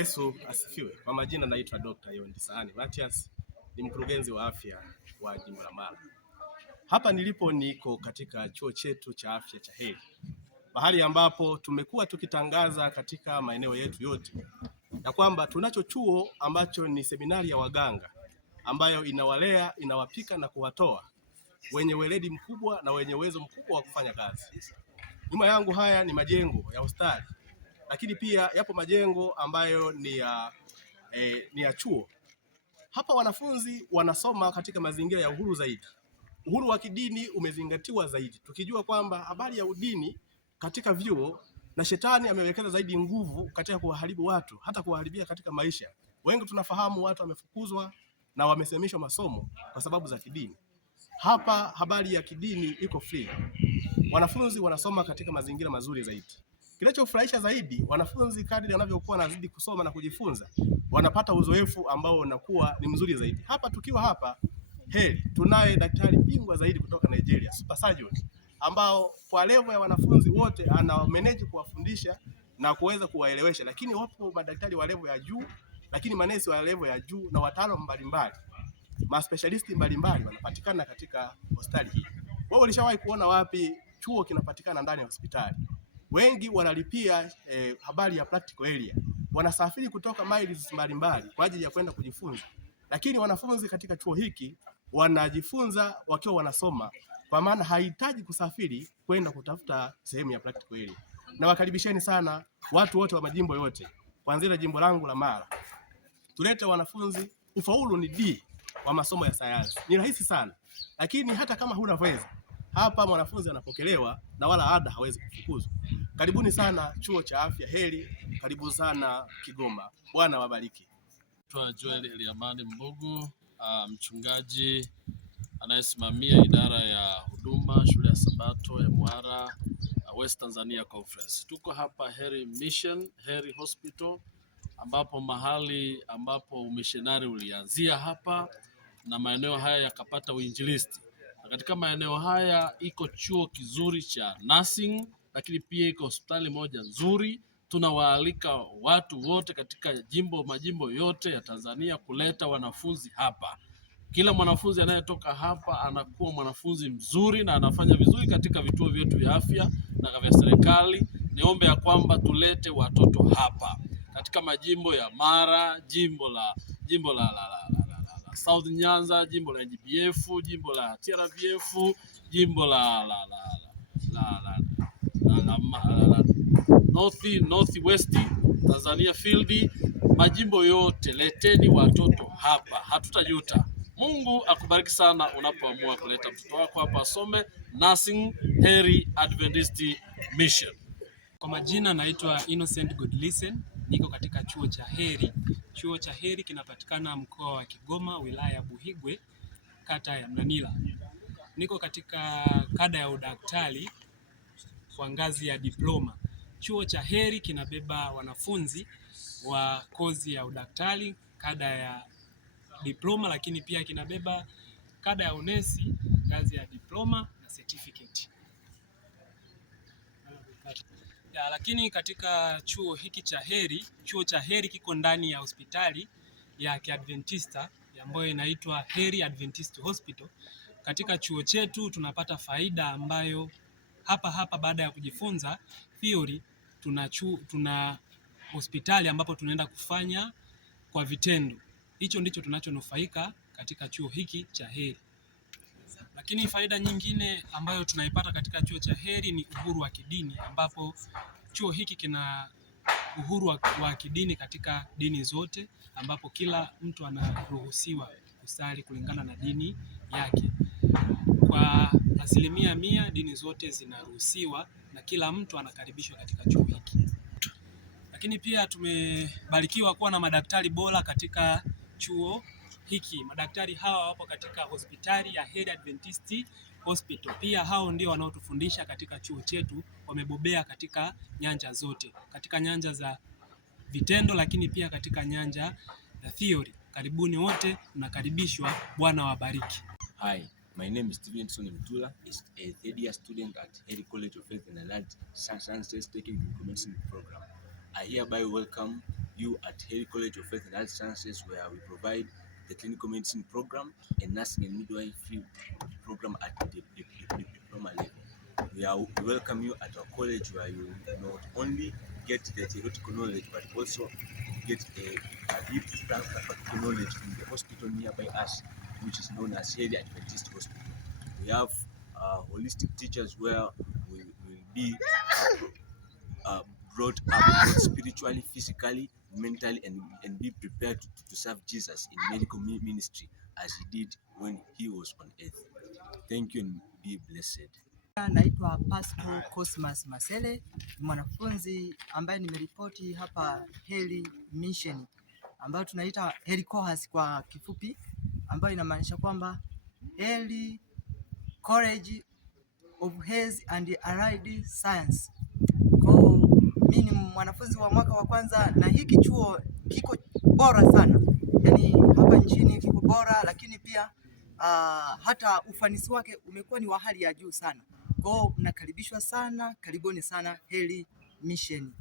Yesu asifiwe. Kwa majina naitwa Dr. Yondi Sahani Matias, ni mkurugenzi wa afya wa Jimbo la Mara. Hapa nilipo niko katika chuo chetu cha afya cha Heri, mahali ambapo tumekuwa tukitangaza katika maeneo yetu yote ya kwamba tunacho chuo ambacho ni seminari ya waganga ambayo inawalea, inawapika na kuwatoa wenye weledi mkubwa na wenye uwezo mkubwa wa kufanya kazi. Nyuma yangu haya ni majengo ya hospitali, lakini pia yapo majengo ambayo ni ya chuo. Hapa wanafunzi wanasoma katika mazingira ya uhuru zaidi. Uhuru wa kidini umezingatiwa zaidi, tukijua kwamba habari ya udini katika vyuo na shetani amewekeza zaidi nguvu katika kuwaharibu watu, hata kuwaharibia katika maisha. Wengi tunafahamu watu wamefukuzwa na wamesemeshwa masomo kwa sababu za kidini. Hapa habari ya kidini iko free. Wanafunzi wanasoma katika mazingira mazuri zaidi. Kinachofurahisha zaidi, wanafunzi kadri wanavyokuwa wanazidi kusoma na kujifunza, wanapata uzoefu ambao unakuwa ni mzuri zaidi. Hapa tukiwa hapa Heri, tunaye daktari bingwa zaidi kutoka Nigeria, super surgeon, ambao kwa level ya wanafunzi wote ana manage kuwafundisha na kuweza kuwaelewesha, lakini wapo madaktari wa level ya juu, lakini manesi wa level ya juu na wataalamu mbalimbali, specialists mbalimbali wanapatikana katika hospitali hii. Wao walishawahi kuona wapi chuo kinapatikana ndani ya hospitali? Wengi wanalipia habari ya practical area, wanasafiri kutoka miles mbalimbali kwa ajili ya kwenda kujifunza, lakini wanafunzi katika chuo hiki wanajifunza wakiwa wanasoma, kwa maana hahitaji kusafiri kwenda kutafuta sehemu ya practical area. Na wakaribisheni sana watu wote wa majimbo yote, kuanzia jimbo langu la Mara. Tulete wanafunzi, ufaulu ni D wa masomo ya sayansi. Ni rahisi sana, lakini hata kama huna fedha, hapa mwanafunzi anapokelewa na wala ada hawezi kufukuzwa. Karibuni sana chuo cha afya Heri, karibu sana Kigoma. Bwana wabariki. Joel Eliamani Mbugu, mchungaji anayesimamia idara ya huduma shule ya Sabato ya Mwara West Tanzania Conference. Tuko hapa Heri Mission, Heri Hospital, ambapo mahali ambapo umissionari ulianzia hapa na maeneo haya yakapata uinjilisti. Na katika maeneo haya iko chuo kizuri cha nursing, lakini pia iko hospitali moja nzuri. Tunawaalika watu wote katika majimbo yote ya Tanzania kuleta wanafunzi hapa. Kila mwanafunzi anayetoka hapa anakuwa mwanafunzi mzuri na anafanya vizuri katika vituo vyetu vya afya na vya serikali. Niombe ya kwamba tulete watoto hapa katika majimbo ya Mara, jimbo la South Nyanza, jimbo la GBF, jimbo la TRVF, jimbo la Northwest Tanzania Field, majimbo yote, leteni watoto hapa, hatutajuta. Mungu akubariki sana unapoamua kuleta mtoto wako hapa asome nursing Heri Adventist Mission. Kwa majina naitwa Innocent Godlisten, niko katika chuo cha Heri. Chuo cha Heri kinapatikana mkoa wa Kigoma, wilaya ya Buhigwe, kata ya Mnanila. Niko katika kada ya udaktari kwa ngazi ya diploma. Chuo cha Heri kinabeba wanafunzi wa kozi ya udaktari kada ya diploma, lakini pia kinabeba kada ya unesi ngazi ya diploma na certificate. Lakini katika chuo hiki cha Heri, chuo cha Heri kiko ndani ya hospitali ya Kiadventista ambayo inaitwa Heri Adventist Hospital. Katika chuo chetu tunapata faida ambayo hapa baada ya kujifunza theory, tuna hospitali ambapo tunaenda kufanya kwa vitendo. Hicho ndicho tunachonufaika katika chuo hiki cha Heri. Lakini faida nyingine ambayo tunaipata katika chuo cha Heri ni uhuru wa kidini, ambapo chuo hiki kina uhuru wa kidini katika dini zote, ambapo kila mtu anaruhusiwa kusali kulingana na dini yake. Kwa 100% dini zote zinaruhusiwa na kila mtu anakaribishwa katika chuo hiki. Lakini pia tumebarikiwa kuwa na madaktari bora katika chuo hiki. Madaktari hawa wapo katika hospitali ya Heri Adventist Hospital. Pia hao ndio wanaotufundisha katika chuo chetu, wamebobea katika nyanja zote, katika nyanja za vitendo, lakini pia katika nyanja za theory. Karibuni wote, mnakaribishwa. Bwana wabariki. Hi, my name is Stevenson Mtula, a third year student at Heri College of Health and Allied Sciences Technical Medicine Program. I hereby welcome you at Heri College of Health and Health Sciences, where we provide the clinical medicine program and nursing and midwifery program at the diploma level. We welcome you at our college, where you not only get the theoretical knowledge but also get a deep practical knowledge from the hospital nearby us, which is known as Heri Adventist Hospital. We have holistic teachers where we will be brought up both spiritually, physically, mentally, and be prepared to serve Jesus in medical ministry as he did when he was on earth. Thank you and be blessed. Naitwa Pascal Cosmas Masele, ni mwanafunzi ambaye nimeripoti hapa Heri Mission ambayo tunaita Heri Cohas kwa kifupi, ambayo inamaanisha kwamba Heri College of Health and Allied Science. Kwa mimi ni mwanafunzi wa mwaka wa kwanza, na hiki chuo kiko bora sana, yaani hapa nchini kiko bora, lakini pia hata ufanisi wake umekuwa ni wa hali ya juu sana. Kwa hiyo mnakaribishwa sana, karibuni sana Heri Mission.